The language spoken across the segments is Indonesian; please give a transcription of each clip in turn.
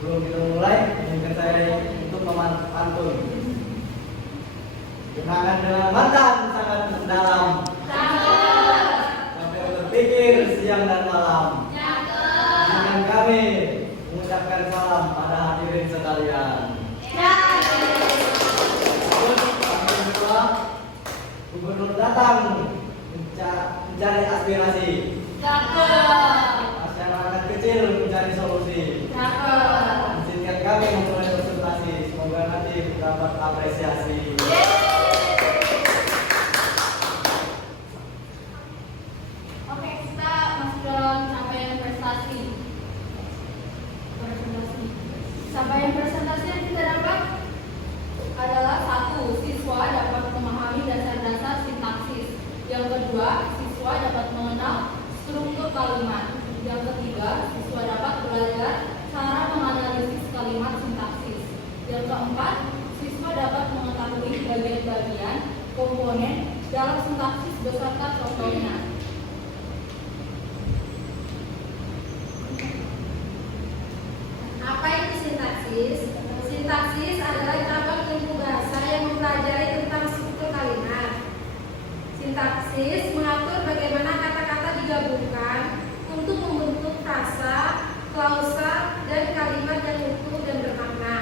Sebelum kita mulai, izinkan saya untuk pantun. Kenangan dengan mantan sangat mendalam. Sampai berpikir siang dan malam. Izinkan kami mengucapkan salam pada hadirin sekalian. Terus, yang kedua, Gubernur datang mencari aspirasi. Masyarakat kecil mencari solusi. Izinkan kami memulai presentasi. Semoga nanti dapat apresiasi. Oke, kita masuk dalam capaian prestasi. Capaian presentasi yang kita dapat adalah 1. Siswa dapat memahami dasar-dasar sintaksis. Yang kedua, siswa dapat mengenal struktur kalimat. Yang ketiga, siswa dapat belajar cara menganalisis kalimat sintaksis. Yang keempat, siswa dapat mengetahui bagian-bagian komponen dalam sintaksis beserta contohnya. Apa itu sintaksis? Sintaksis adalah cabang ilmu bahasa yang mempelajari tentang struktur kalimat. Sintaksis mengatur bagaimana kata-kata digabungkan untuk membentuk frasa, klausa, dan kalimat yang utuh dan bermakna.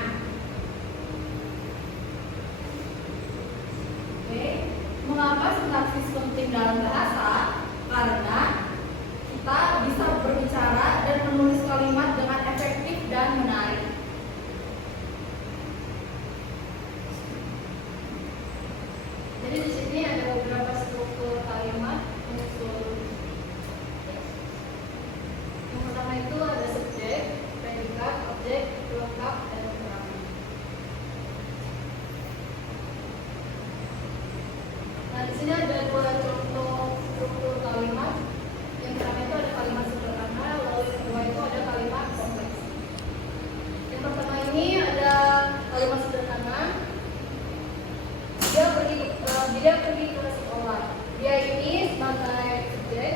Oke, mengapa sintaksis penting dalam bahasa? Karena kita bisa berbicara dan menulis kalimat dengan efektif dan menarik. Jadi di sini ada beberapa struktur kalimat unsur. Yang pertama itu ada subjek, predikat, objek, pelengkap, dan keterangan. Nah, di sini ada 2 contoh struktur kalimat. Yang pertama itu ada kalimat sederhana, lalu yang kedua itu ada kalimat kompleks. Yang pertama ini ada kalimat sederhana. Dia pergi ke sekolah. Dia ini sebagai subjek,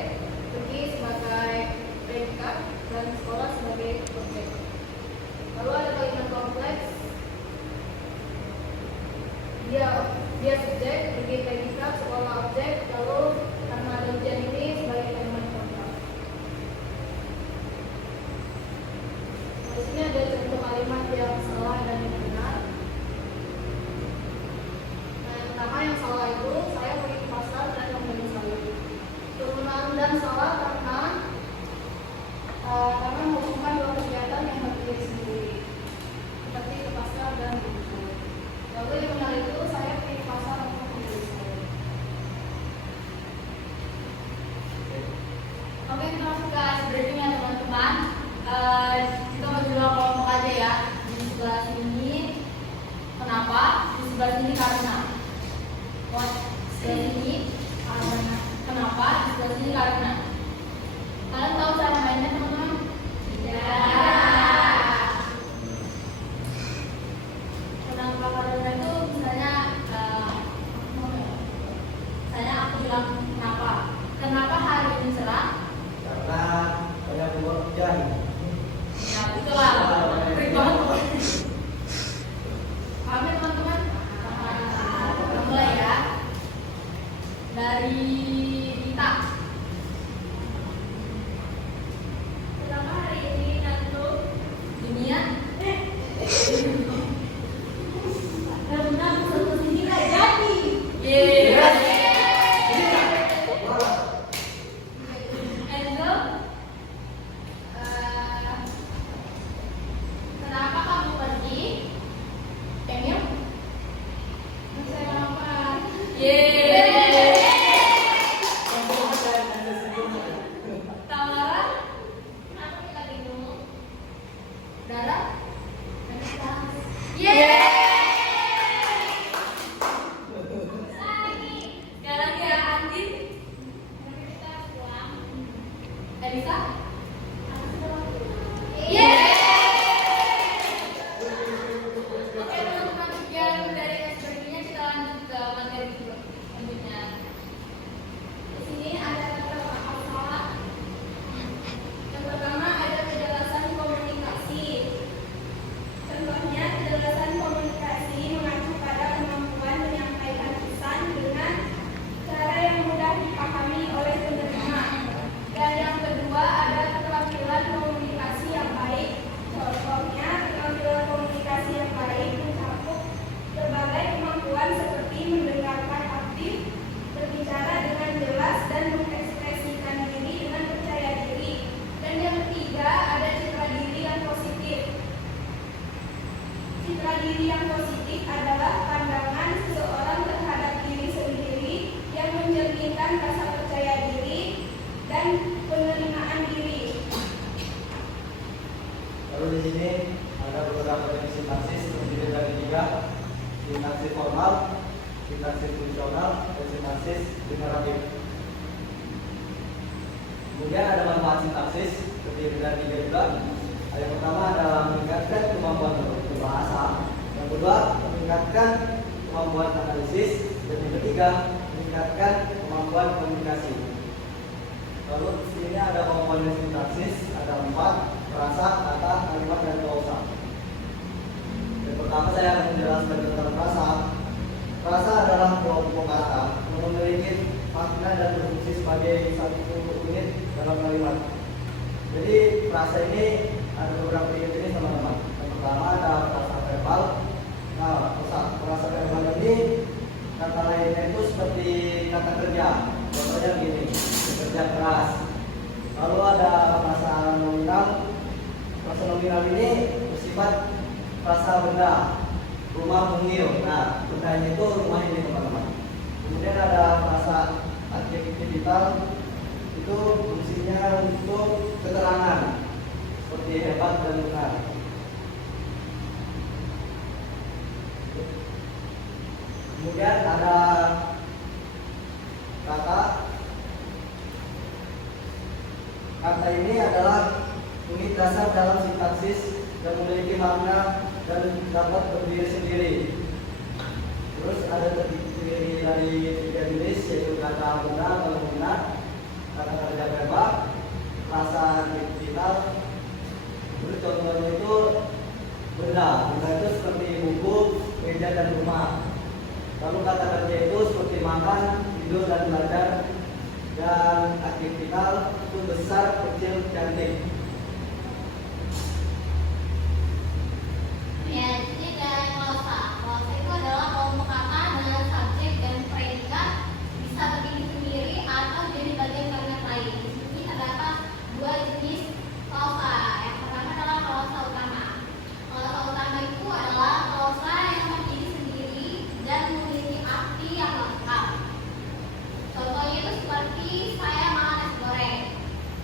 pergi sebagai predikat, dan sekolah sebagai objek. Lalu ada kalimat kompleks. Dia subjek, pergi predikat, sekolah objek. Lalu karena ada ujian ini sebagai kalimat kompleks. Di sini ada contoh kalimat yang salah dan yang benar. Pertama yang salah itu, saya pergi ke pasar dan membeli sayur. Turunan dan salah karena menghubungkan 2 kegiatan yang berdiri sendiri, seperti ke pasar dan buku. Lalu yang benar itu, saya pergi ke pasar untuk membeli sayur. Oke, kita masuk ke ice breaking ya teman-teman. Kita mau juga kelompok aja ya. Di sebelah sini diri yang positif adalah pandangan seseorang terhadap diri sendiri yang mencerminkan rasa percaya diri dan penerimaan diri. Lalu di sini ada beberapa jenis sintaksis terdiri dari 3: sintaksis formal, sintaksis fungsional, dan sintaksis generatif. Kemudian ada manfaat sintaksis terdiri dari 3 juga. Yang pertama adalah meningkatkan kemampuan berbahasa, yang kedua meningkatkan kemampuan analisis, dan yang ketiga meningkatkan kemampuan komunikasi. Lalu di sini ada komponen sintaksis, ada 4: frasa, kata, kalimat, dan klausa. Yang pertama saya akan menjelaskan tentang frasa. Frasa adalah kelompok kata yang memiliki makna dan berfungsi sebagai satu unit dalam kalimat. Jadi frasa ini ada beberapa jenis teman-teman. Yang pertama ada frasa verbal. Nah, frasa verbal ini kata lainnya itu seperti kata kerja. Contohnya gini, kerja keras. Lalu ada frasa nominal. Frasa nominal ini bersifat frasa benda. Rumah mungil. Nah, bendanya itu rumah ini teman-teman. Kemudian ada frasa adjektivital. Itu fungsinya untuk keterangan seperti hebat dan benar. Kemudian ada kata. Kata ini adalah unit dasar dalam sintaksis yang memiliki makna dan dapat berdiri sendiri. Terus ada terdiri dari 3 jenis, yaitu kata benda atau benda, kata kerja verbal, frasa adjektivital. Terus contohnya itu benda. Benda itu seperti buku, meja, dan rumah. Lalu kata kerja itu seperti makan, tidur, dan belajar. Dan adjektivital itu besar, kecil, cantik. Ya, jadi ada klausa. Klausa itu adalah kelompok kata dengan subjek dan predikat, bisa berdiri sendiri atau jadi bagian kalimat lain. Di sini terdapat 2 jenis klausa. Yang pertama adalah klausa utama. Klausa utama itu adalah klausa yang berdiri sendiri dan memiliki arti yang lengkap. Contohnya itu seperti saya makan nasi goreng.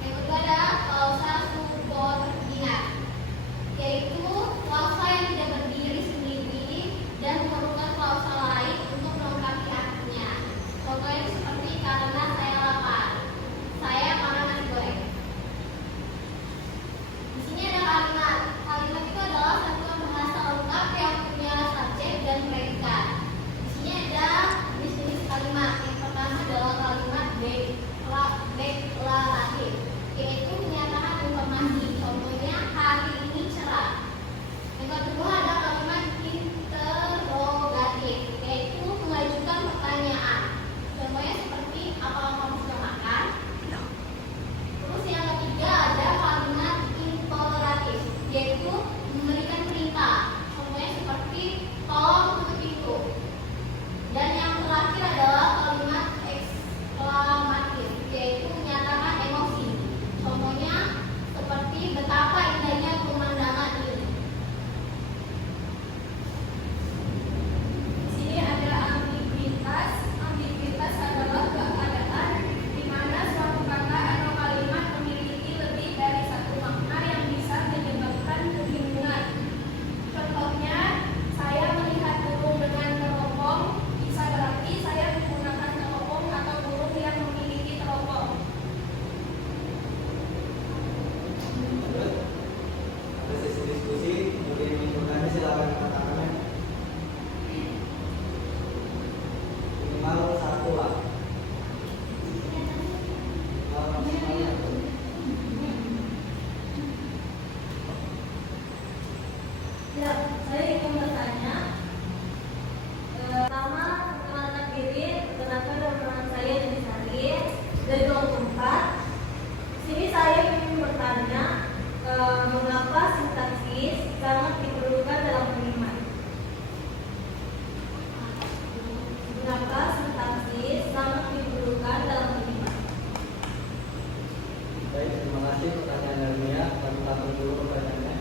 Yang kedua adalah klausa subordinat, yaitu klausa yang tidak berdiri sendiri dan memerlukan klausa lain untuk melengkapi artinya. Contohnya seperti karena saya lapar, saya makan nasi goreng. Di sini ada kalimat. Kalimat itu adalah satuan bahasa lengkap yang punya subjek dan predikat. Di sini ada jenis-jenis kalimat. Yang pertama adalah kalimat deklaratif, yaitu menyatakan informasi. Contohnya hari ini cerah. Yang kedua ada kalimat interrogatif, yaitu mengajukan pertanyaan. Contohnya seperti apakah kamu sudah makan? Terus yang ketiga ada kalimat imperatif, yaitu memberikan perintah. Contohnya seperti tolong tutup pintu. Dan yang terakhir adalah kalimat eksklamatif, yaitu menyatakan emosi. Contohnya seperti betapa indahnya pemandangan ini. Di sini ada ambiguitas. Ambiguitas adalah keadaan di mana suatu kata atau kalimat memiliki lebih dari satu makna yang bisa menyebabkan kebingungan. Contohnya, saya melihat burung dengan teropong bisa berarti saya menggunakan teropong atau burung yang memiliki teropong. Lanjut. Ada sesi diskusi. Mungkin bertanya silakan katakannya. Minimal 1 lah. Ya, saya ingin bertanya. Pertama, perkenalkan diri. Perkenalkan nama saya Dewi Sari dari kelompok 4. Sini saya ingin bertanya, mengapa sintaksis sangat diperlukan dalam kalimat? Mengapa sintaksis sangat diperlukan dalam kalimat? Baik, terima kasih pertanyaan dari Mia. Kami tampil dulu pertanyaannya.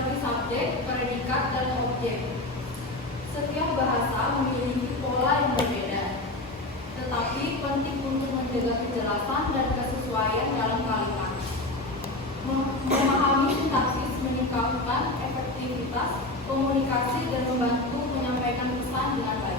seperti subjek, predikat, dan objek. Setiap bahasa memiliki pola yang berbeda, tetapi penting untuk menjaga kejelasan dan kesesuaian dalam kalimat. Memahami sintaksis meningkatkan efektivitas komunikasi dan membantu menyampaikan pesan dengan baik.